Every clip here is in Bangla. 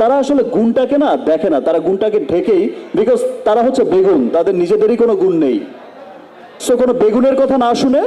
তারা আসলে গুণটাকে না দেখে না, তারা গুণটাকে ঢেকেই, বিকজ তারা হচ্ছে বেগুন, তাদের নিজেদেরই কোনো গুণ নেই। সো কোনো বেগুনের কথা না শুনে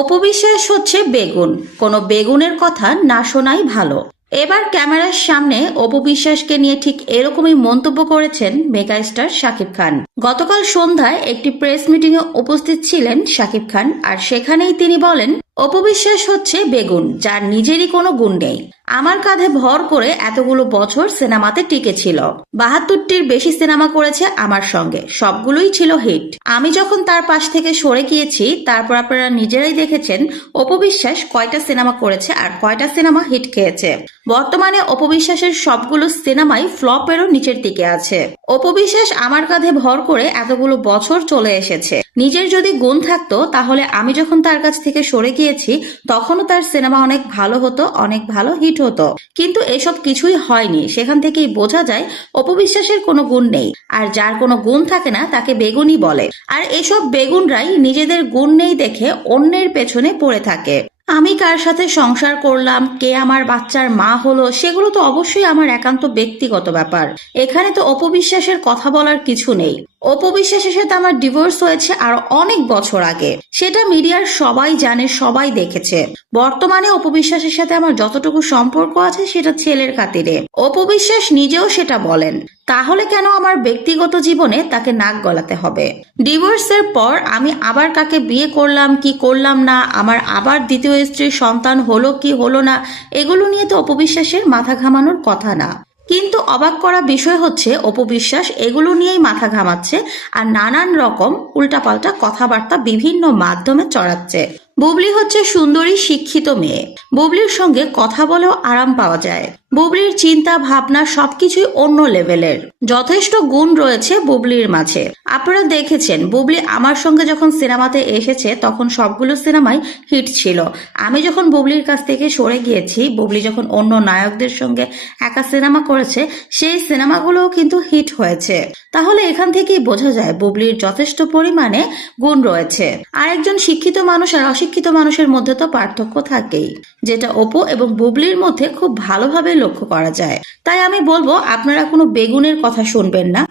অপবিশ্বাস হচ্ছে বেগুন, কোনো বেগুনের কথা না শোনাই ভালো। এবার ক্যামেরার সামনে অপবিশ্বাসকে নিয়ে ঠিক এরকমই মন্তব্য করেছেন মেগাস্টার শাকিব খান। গতকাল সন্ধ্যায় একটি প্রেস মিটিং এ উপস্থিত ছিলেন শাকিব খান, আর সেখানেই তিনি বলেন, অপবিশ্বাস হচ্ছে বেগুন, যার নিজেরই কোনো গুণ নেই। আমার কাঁধে ভর করে এতগুলো বছর সিনেমাতে টিকেছিল, ৭২টির বেশি সিনেমা করেছে আমার সঙ্গে, সবগুলোই ছিল হিট। আমি যখন তার পাশ থেকে সরে গিয়েছি, তারপর আপনারা নিজেরাই দেখেছেন অপবিশ্বাস কয়টা সিনেমা করেছে আর কয়টা সিনেমা হিট খেয়েছে। বর্তমানে অপবিশ্বাসের সবগুলো সিনেমাই ফ্লপেরও নিচের দিকে আছে। অপবিশ্বাস আমার কাঁধে ভর করে এতগুলো বছর চলে এসেছে। নিজের যদি গুণ থাকতো তাহলে আমি যখন তার কাছ থেকে সরে গিয়েছি তখনও তার সিনেমা অনেক ভালো হতো, অনেক ভালো হিট হতো, কিন্তু এসব কিছুই হয়নি। সেখান থেকেই বোঝা যায় অপবিশ্বাসের কোনো গুণ নেই, আর যার কোনো গুণ থাকে না তাকে বেগুনই বলে। আর এসব বেগুনরাই নিজেদের গুণ নেই দেখে অন্যের পেছনে পড়ে থাকে। আমি কার সাথে সংসার করলাম, কে আমার বাচ্চার মা হলো, সেগুলো তো অবশ্যই আমার একান্ত ব্যক্তিগত ব্যাপার। এখানে তো অপবিশ্বাসের কথা বলার কিছু নেই। অপবিশ্বাসের সাথে আমার ডিভোর্স হয়েছে আর অনেক বছর আগে, সেটা মিডিয়ার সবাই জানে, সবাই দেখেছে। বর্তমানে অপবিশ্বাসের সাথে আমার যতটুকু সম্পর্ক আছে সেটা ছেলের খাতিরে। অপবিশ্বাস নিজেও সেটা বলেন। তাহলে কেন আমার ব্যক্তিগত জীবনে তাকে নাক গলাতে হবে? ডিভোর্সের পর আমি আবার কাকে বিয়ে করলাম কি করলাম না, আমার আবার দ্বিতীয় স্ত্রীর সন্তান হলো কি হলো না, এগুলো নিয়ে তো অপবিশ্বাসের মাথা ঘামানোর কথা না। কিন্তু অবাক করা বিষয় হচ্ছে অপবিশ্বাস এগুলো নিয়েই মাথা ঘামাচ্ছে আর নানান রকম উল্টাপাল্টা কথাবার্তা বিভিন্ন মাধ্যমে চড়াচ্ছে। বুবলি হচ্ছে সুন্দরী শিক্ষিত মেয়ে, বুবলির সঙ্গে কথা বলেও আরাম পাওয়া যায়। বুবলির চিন্তা ভাবনা সবকিছুই অন্য লেভেলের। যথেষ্ট গুণ রয়েছে বুবলির মাঝে। আপনারা দেখেছেন বুবলি আমার সঙ্গে যখন সিনেমাতে এসেছে তখন সবগুলো সিনেমাই হিট ছিল। আমি যখন বুবলির কাছ থেকে সরে গিয়েছি, বুবলি যখন অন্য নায়কদের সঙ্গে একা সিনেমা করেছে, সেই সিনেমাগুলোও কিন্তু হিট হয়েছে। তাহলে এখান থেকেই বোঝা যায় বুবলির যথেষ্ট পরিমাণে গুণ রয়েছে। আর একজন শিক্ষিত মানুষ আর অশিক্ষিত মানুষের মধ্যে তো পার্থক্য থাকেই, যেটা অপু এবং বুবলির মধ্যে খুব ভালোভাবে লক্ষ্য করা যায়। তাই আমি বলবো আপনারা কোনো বেগুনের কথা শুনবেন না।